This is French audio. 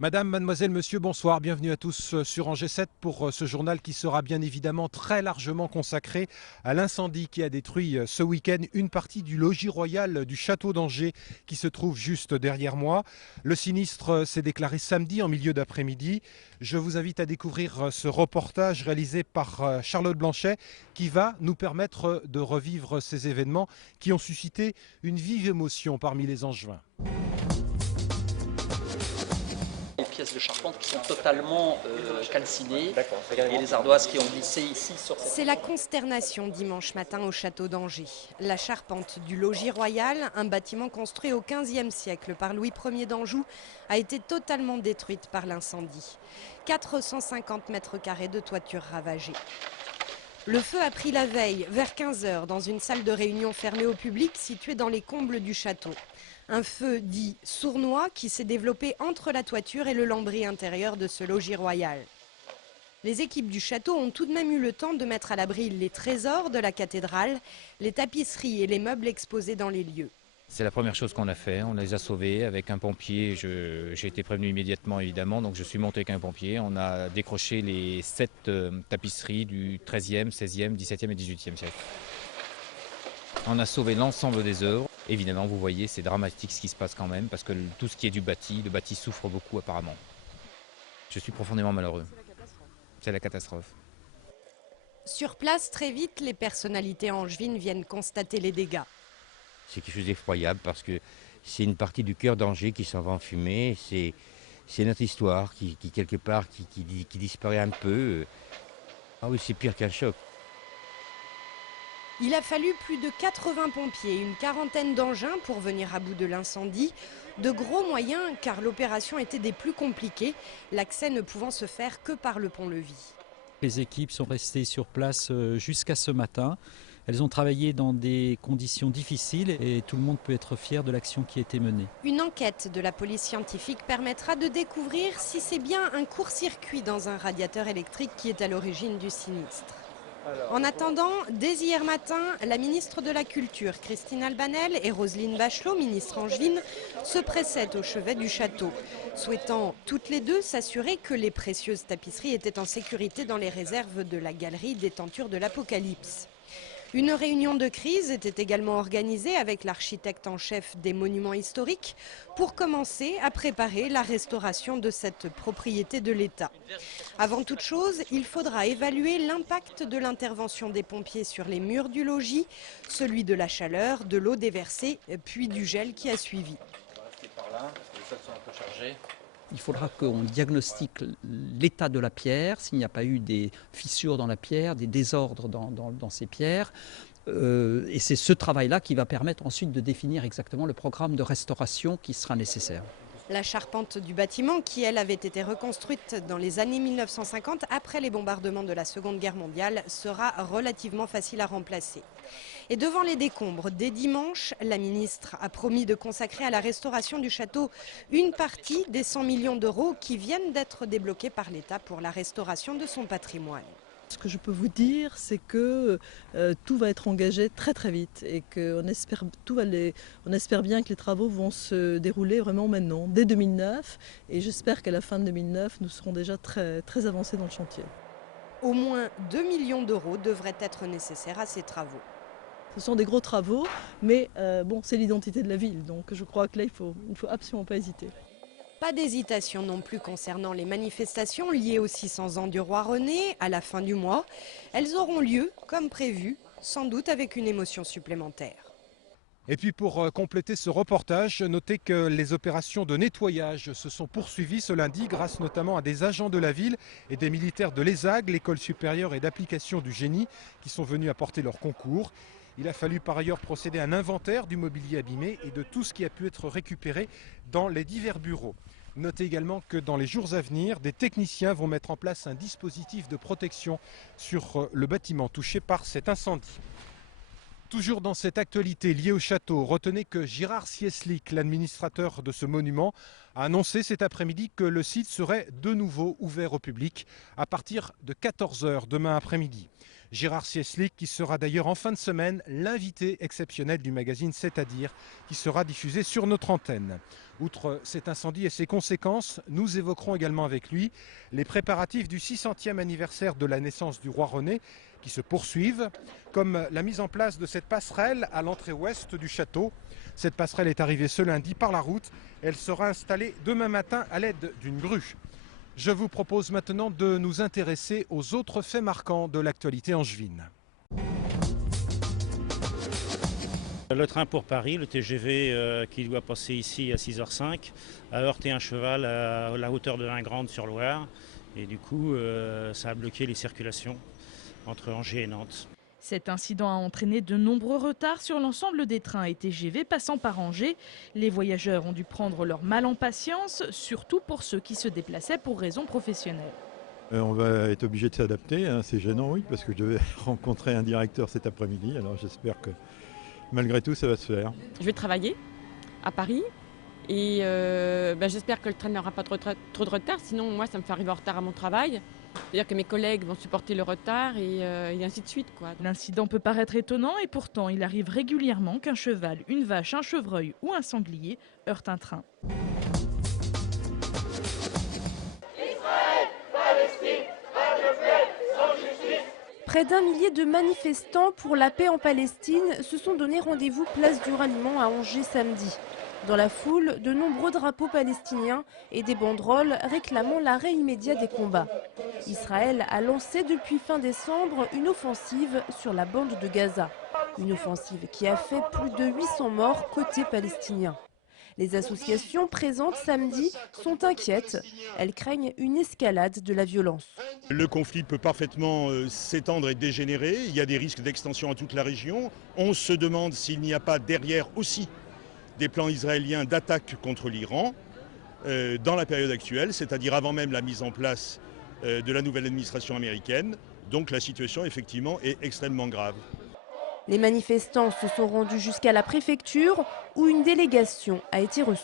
Madame, mademoiselle, monsieur, bonsoir, bienvenue à tous sur Angers 7 pour ce journal qui sera bien évidemment très largement consacré à l'incendie qui a détruit ce week-end une partie du logis royal du château d'Angers qui se trouve juste derrière moi. Le sinistre s'est déclaré samedi en milieu d'après-midi. Je vous invite à découvrir ce reportage réalisé par Charlotte Blanchet qui va nous permettre de revivre ces événements qui ont suscité une vive émotion parmi les Angevins. Les pièces de charpente qui sont totalement calcinées et les ardoises qui ont glissé ici sur cette... C'est la consternation dimanche matin au château d'Angers. La charpente du logis royal, un bâtiment construit au XVe siècle par Louis Ier d'Anjou, a été totalement détruite par l'incendie. 450 mètres carrés de toiture ravagée. Le feu a pris la veille, vers 15 h, dans une salle de réunion fermée au public située dans les combles du château. Un feu dit sournois qui s'est développé entre la toiture et le lambris intérieur de ce logis royal. Les équipes du château ont tout de même eu le temps de mettre à l'abri les trésors de la cathédrale, les tapisseries et les meubles exposés dans les lieux. C'est la première chose qu'on a fait, on les a sauvés avec un pompier. J'ai été prévenu immédiatement évidemment, donc je suis monté avec un pompier. On a décroché les 7 tapisseries du 13e, 16e, 17e et 18e siècle. On a sauvé l'ensemble des œuvres. Évidemment, vous voyez, c'est dramatique ce qui se passe quand même, parce que tout ce qui est du bâti, le bâti souffre beaucoup apparemment. Je suis profondément malheureux. C'est la catastrophe. Sur place, très vite, les personnalités angevines viennent constater les dégâts. C'est quelque chose d'effroyable parce que c'est une partie du cœur d'Angers qui s'en va en fumée. C'est notre histoire qui quelque part, qui disparaît un peu. Ah oui, c'est pire qu'un choc. Il a fallu plus de 80 pompiers, une quarantaine d'engins pour venir à bout de l'incendie. De gros moyens car l'opération était des plus compliquées, l'accès ne pouvant se faire que par le pont-levis. Les équipes sont restées sur place jusqu'à ce matin. Elles ont travaillé dans des conditions difficiles et tout le monde peut être fier de l'action qui a été menée. Une enquête de la police scientifique permettra de découvrir si c'est bien un court-circuit dans un radiateur électrique qui est à l'origine du sinistre. En attendant, dès hier matin, la ministre de la Culture, Christine Albanel, et Roselyne Bachelot, ministre angevine, se pressaient au chevet du château, souhaitant toutes les deux s'assurer que les précieuses tapisseries étaient en sécurité dans les réserves de la galerie des Tentures de l'Apocalypse. Une réunion de crise était également organisée avec l'architecte en chef des monuments historiques pour commencer à préparer la restauration de cette propriété de l'État. Avant toute chose, il faudra évaluer l'impact de l'intervention des pompiers sur les murs du logis, celui de la chaleur, de l'eau déversée, puis du gel qui a suivi. Il faudra qu'on diagnostique l'état de la pierre, s'il n'y a pas eu des fissures dans la pierre, des désordres dans ces pierres. Et c'est ce travail-là qui va permettre ensuite de définir exactement le programme de restauration qui sera nécessaire. La charpente du bâtiment, qui elle avait été reconstruite dans les années 1950 après les bombardements de la Seconde Guerre mondiale, sera relativement facile à remplacer. Et devant les décombres, dès dimanche, la ministre a promis de consacrer à la restauration du château une partie des 100 millions d'euros qui viennent d'être débloqués par l'État pour la restauration de son patrimoine. Ce que je peux vous dire, c'est que tout va être engagé très très vite et qu'on espère, on espère bien que les travaux vont se dérouler vraiment maintenant, dès 2009. Et j'espère qu'à la fin de 2009, nous serons déjà très, très avancés dans le chantier. Au moins 2 millions d'euros devraient être nécessaires à ces travaux. Ce sont des gros travaux, mais bon, c'est l'identité de la ville. Donc je crois que là, il ne faut absolument pas hésiter. Pas d'hésitation non plus concernant les manifestations liées aux 600 ans du roi René à la fin du mois. Elles auront lieu, comme prévu, sans doute avec une émotion supplémentaire. Et puis pour compléter ce reportage, notez que les opérations de nettoyage se sont poursuivies ce lundi grâce notamment à des agents de la ville et des militaires de l'ESAG, l'école supérieure et d'application du génie, qui sont venus apporter leur concours. Il a fallu par ailleurs procéder à un inventaire du mobilier abîmé et de tout ce qui a pu être récupéré dans les divers bureaux. Notez également que dans les jours à venir, des techniciens vont mettre en place un dispositif de protection sur le bâtiment touché par cet incendie. Toujours dans cette actualité liée au château, retenez que Girard Sieslik, l'administrateur de ce monument, a annoncé cet après-midi que le site serait de nouveau ouvert au public à partir de 14 h demain après-midi. Gérard Cieslik, qui sera d'ailleurs en fin de semaine l'invité exceptionnel du magazine C'est-à-dire, qui sera diffusé sur notre antenne. Outre cet incendie et ses conséquences, nous évoquerons également avec lui les préparatifs du 600e anniversaire de la naissance du roi René qui se poursuivent, comme la mise en place de cette passerelle à l'entrée ouest du château. Cette passerelle est arrivée ce lundi par la route. Elle sera installée demain matin à l'aide d'une grue. Je vous propose maintenant de nous intéresser aux autres faits marquants de l'actualité angevine. Le train pour Paris, le TGV qui doit passer ici à 6h05, a heurté un cheval à la hauteur de Lingrande-sur-Loire. Et du coup, ça a bloqué les circulations entre Angers et Nantes. Cet incident a entraîné de nombreux retards sur l'ensemble des trains et TGV passant par Angers. Les voyageurs ont dû prendre leur mal en patience, surtout pour ceux qui se déplaçaient pour raisons professionnelles. On va être obligé de s'adapter, hein. C'est gênant, oui, parce que je devais rencontrer un directeur cet après-midi, alors j'espère que malgré tout ça va se faire. Je vais travailler à Paris et j'espère que le train n'aura pas trop de retard, sinon moi ça me fait arriver en retard à mon travail. C'est-à-dire que mes collègues vont supporter le retard et ainsi de suite, quoi. L'incident peut paraître étonnant et pourtant il arrive régulièrement qu'un cheval, une vache, un chevreuil ou un sanglier heurte un train. Près d'un millier de manifestants pour la paix en Palestine se sont donné rendez-vous place du Ralliement à Angers samedi. Dans la foule, de nombreux drapeaux palestiniens et des banderoles réclamant l'arrêt immédiat des combats. Israël a lancé depuis fin décembre une offensive sur la bande de Gaza. Une offensive qui a fait plus de 800 morts côté palestinien. Les associations présentes samedi sont inquiètes. Elles craignent une escalade de la violence. Le conflit peut parfaitement s'étendre et dégénérer. Il y a des risques d'extension à toute la région. On se demande s'il n'y a pas derrière aussi des plans israéliens d'attaque contre l'Iran dans la période actuelle, c'est-à-dire avant même la mise en place de la nouvelle administration américaine. Donc la situation effectivement est extrêmement grave. Les manifestants se sont rendus jusqu'à la préfecture où une délégation a été reçue.